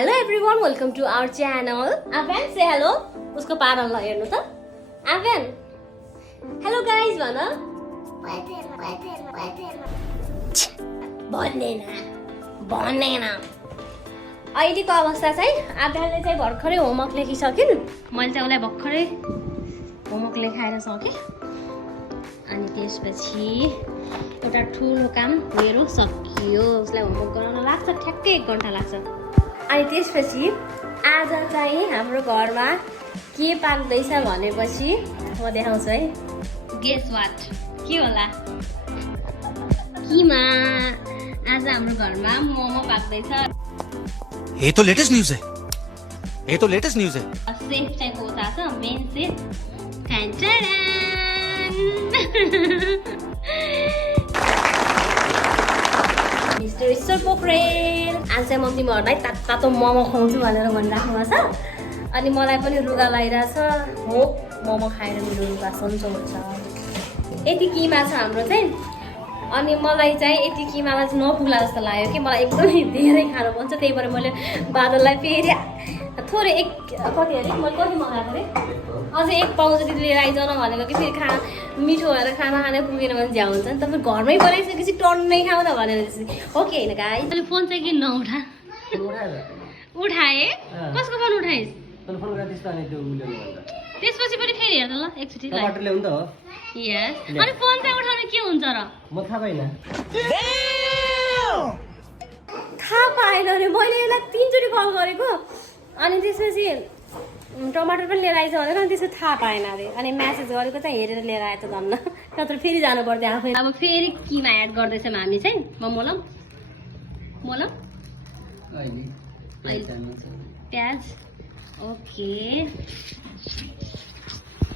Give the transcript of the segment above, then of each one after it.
Hello everyone, welcome to our channel. Avan, say hello. उसको पारालाई हेर्नु त. Avan. Hello guys, भन. भन्दैन. अहिलेको अवस्था चाहिँ आभ्यानले चाहिँ भर्खरै होमवर्क लेखिसकिन्. मैले चाहिँ उसलाई भर्खरै होमवर्क लेखाएर सकेँ. अनि त्यसपछि एउटा ठुलो काम मेरो सकियो. उसलाई होमवर्क गराउन लाग्छ ठ्याक्कै 1 घन्टा लाग्छ. अनि त्यसपछि आज चाहिँ हाम्रो घरमा के पाक्दैछ भनेपछि म देखाउँछु है. गेस वाट के होला? किमा आज हाम्रो घरमा मोमो पाक्दैछ. ये तो लेटेस्ट न्यूज़ है. ये तो लेटेस्ट न्यूज़ है. सेफ चाहिँ को छ मेन सेफ. मिस्टर ईश्वर पोखरेल आज चाहिँ मम्मी महरूलाई तातो मोमो खुवाउँछु भनेर भनिराख्नु भएको छ. अनि मलाई पनि रुगा लगाइरहेछ. हो मोमो खाएर मेरो रुगा सन्चो हुन्छ. यति किमा छ हाम्रो चाहिँ. अनि मलाई चाहिँ यति किमालाई चाहिँ नपुग्ला जस्तो लाग्यो कि मलाई एकदमै धेरै खानु मन छ. त्यही भएर मैले बादललाई फेरि थोरै कति अरे मैले कति मगाएको अरे अझै 1 पाउन्ड जति लिएर आइजाउन भनेको कि फेरि मिठो भएर खाना खानै पुगेन भने झ्याउ हुन्छ नि. तपाईँ घरमै बनाइसकेपछि टन्नै खाऊ न भनेर हो कि होइन गाई? अहिले फोन चाहिँ किन नउठा? उठाए. कसको फोन उठाइस्? त्यसपछि पनि फेरि हेर्दा ल एकचोटि. यस. अनि फोन चाहिँ उठाउने के हुन्छ र? म थाहा पाइन. थाहा पाएन अरे मैले यसलाई 3 चोटि कल गरेको. अनि त्यसपछि टमाटर पनि लिएर आइज भनेर. अनि त्यसपछि थाहा पाएन अरे. अनि म्यासेज गरेको चाहिँ हेरेर लिएर आयो त धन्न. नत्र फेरि जानु पर्थ्यो आफै. अब फेरि किमा एड गर्दैछौँ हामी चाहिँ. मोलम प्याज. ओके.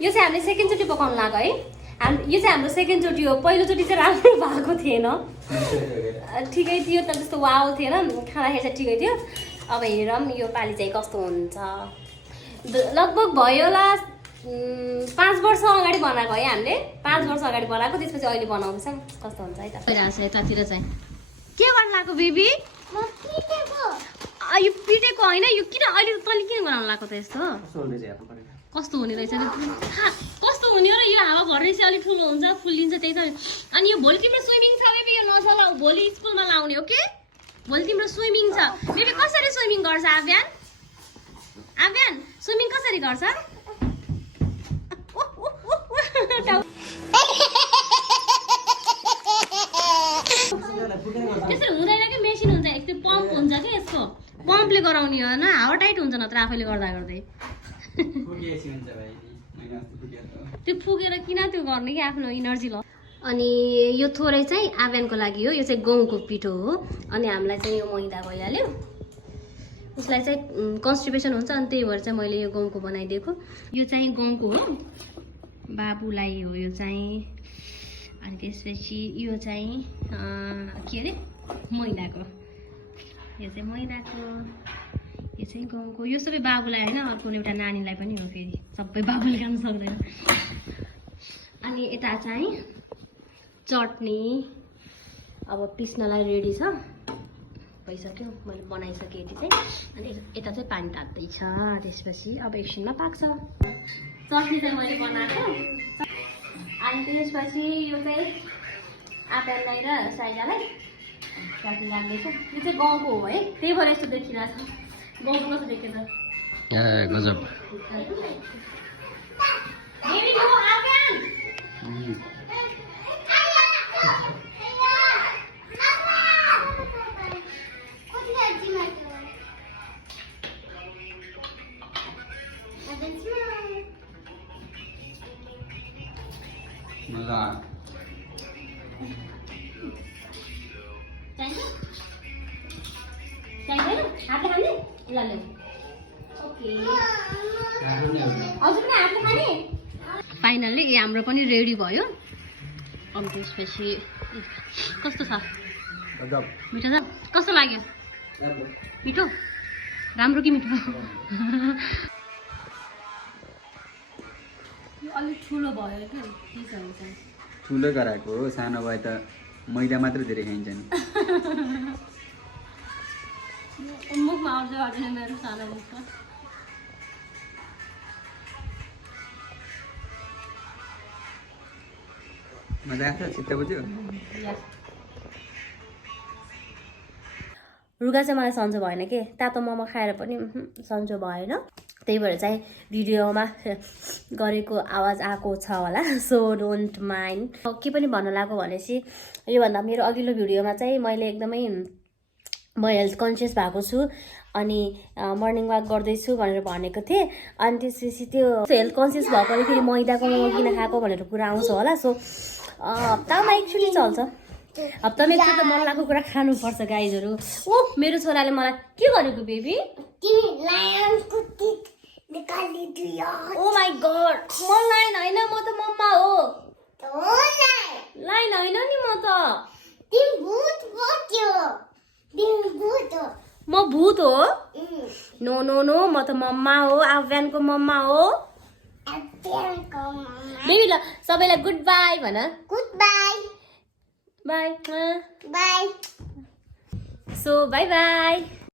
यो चाहिँ हामीले सेकेन्डचोटि पकाउनु लाग्यो है. यो चाहिँ हाम्रो सेकेन्डचोटि हो. पहिलोचोटि चाहिँ राम्रो भएको थिएन. ठिकै थियो तर त्यस्तो वाउ थिएन. खाँदाखेरि चाहिँ ठिकै थियो. अब हेरौँ यो पालि चाहिँ कस्तो हुन्छ. लगभग भयो होला 5 वर्ष अगाडि बनाएको है हामीले. 5 वर्ष अगाडि बनाएको. त्यसपछि अहिले बनाउँदैछौँ. कस्तो हुन्छ है त. भइरहेको छ यतातिर चाहिँ. के गर्नु लाग्यो बेबी? यो पिटेको होइन. यो किन अहिले तैँले किन बनाउनु लाग्यो त यस्तो? कस्तो हुने रहेछ? कस्तो हुने हो र? यो हावा भरेपछि अलिक ठुलो हुन्छ फुल्लिन्छ त्यही त. अनि यो भोलि तिम्रो स्विमिङ छ बेबी. यो नचलाऊ. भोलि स्कुलमा लाउने ओके? भोलि तिम्रो स्विमिङ छ बेबी. कसरी स्विमिङ गर्छ आभ्यान? स्विमिङ कसरी गर्छ? त्यसरी हुँदैन कि. मेसिन हुन्छ. त्यो पम्प हुन्छ कि यसको. पम्पले गराउने हो होइन. हावा टाइट हुन्छ नत्र आफैले गर्दा गर्दै. त्यो फुकेर किन त्यो गर्ने कि आफ्नो इनर्जी ल. अनि यो थोरै चाहिँ आभ्यानको लागि हो. यो चाहिँ गहुँको पिठो हो. अनि हामीलाई चाहिँ यो मैदा भइहाल्यो. उसलाई चाहिँ कन्स्टिपेसन हुन्छ. अनि त्यही भएर चाहिँ मैले यो गहुँको बनाइदिएको. यो चाहिँ गहुँको हो. बाबुलाई हो यो चाहिँ. अनि त्यसपछि यो चाहिँ के अरे मैदाको. यो चाहिँ मैदाको. यो चाहिँ गहुँको. यो सबै बाबुलाई होइन. अर्को एउटा नानीलाई पनि हो. फेरि सबै बाबुले खानु सक्दैन. अनि यता चाहिँ चटनी अब पिस्नलाई रेडी छ. भइसक्यो. मैले बनाइसकेँ यति चाहिँ. अनि यता चाहिँ पानी तात्दैछ. त्यसपछि अब एकछिनमा पाक्छ. चटनी चाहिँ मैले बनाएको. अनि त्यसपछि यो चाहिँ आभ्यानलाई र साइजालाई चटनी राख्दैछु. यो चाहिँ गाउँको हो है. त्यही भएर यस्तो देखिरहेको छ. गाउँको कस्तो देखेछ? गजब. फाइनल्ली हाम्रो पनि रेडी भयो. अनि त्यसपछि कस्तो छ? मिठो छ? कस्तो लाग्यो? मिठो? राम्रो कि मिठो? अलिक ठुलो भयो कि ठुलो गराएको हो. सानो भए त मैदा मात्र धेरै खाइन्छ नि. मुखमा आउँदै गर्दैन मेरो सानो मुखमा मजा आएको छ चित्त बुझ्यो रुगा चाहिँ मलाई सन्चो भएन के तातो मोमो खाएर पनि सन्चो भएन त्यही भएर चाहिँ भिडियोमा गरेको आवाज आएको छ होला सो डोन्ट माइन्ड के पनि भन्न लाग्यो भनेपछि योभन्दा मेरो अघिल्लो भिडियोमा चाहिँ मैले एकदमै म हेल्थ कन्सियस भएको छु अनि मर्निङ वाक गर्दैछु भनेर भनेको थिएँ अनि त्यसपछि त्यो हेल्थ कन्सियस भएकोले फेरि मैदाको मोमो किन खाएको भनेर कुरा आउँछ होला सो हप्तामा एकचोटि चल्छ हप्तामा एकचोटि त मन लागेको कुरा खानुपर्छ गाइजहरू ओ मेरो छोराले मलाई के गरेको बेबी ओ माई गड म लाइन होइन म त मम्मा हो लाइन होइन नि म त म भूत हो नो नो नो म त मम्मा हो आभ्यानको मम्मा हो बेबी ल सबैलाई गुड बाई भन बाई सो बाई बाई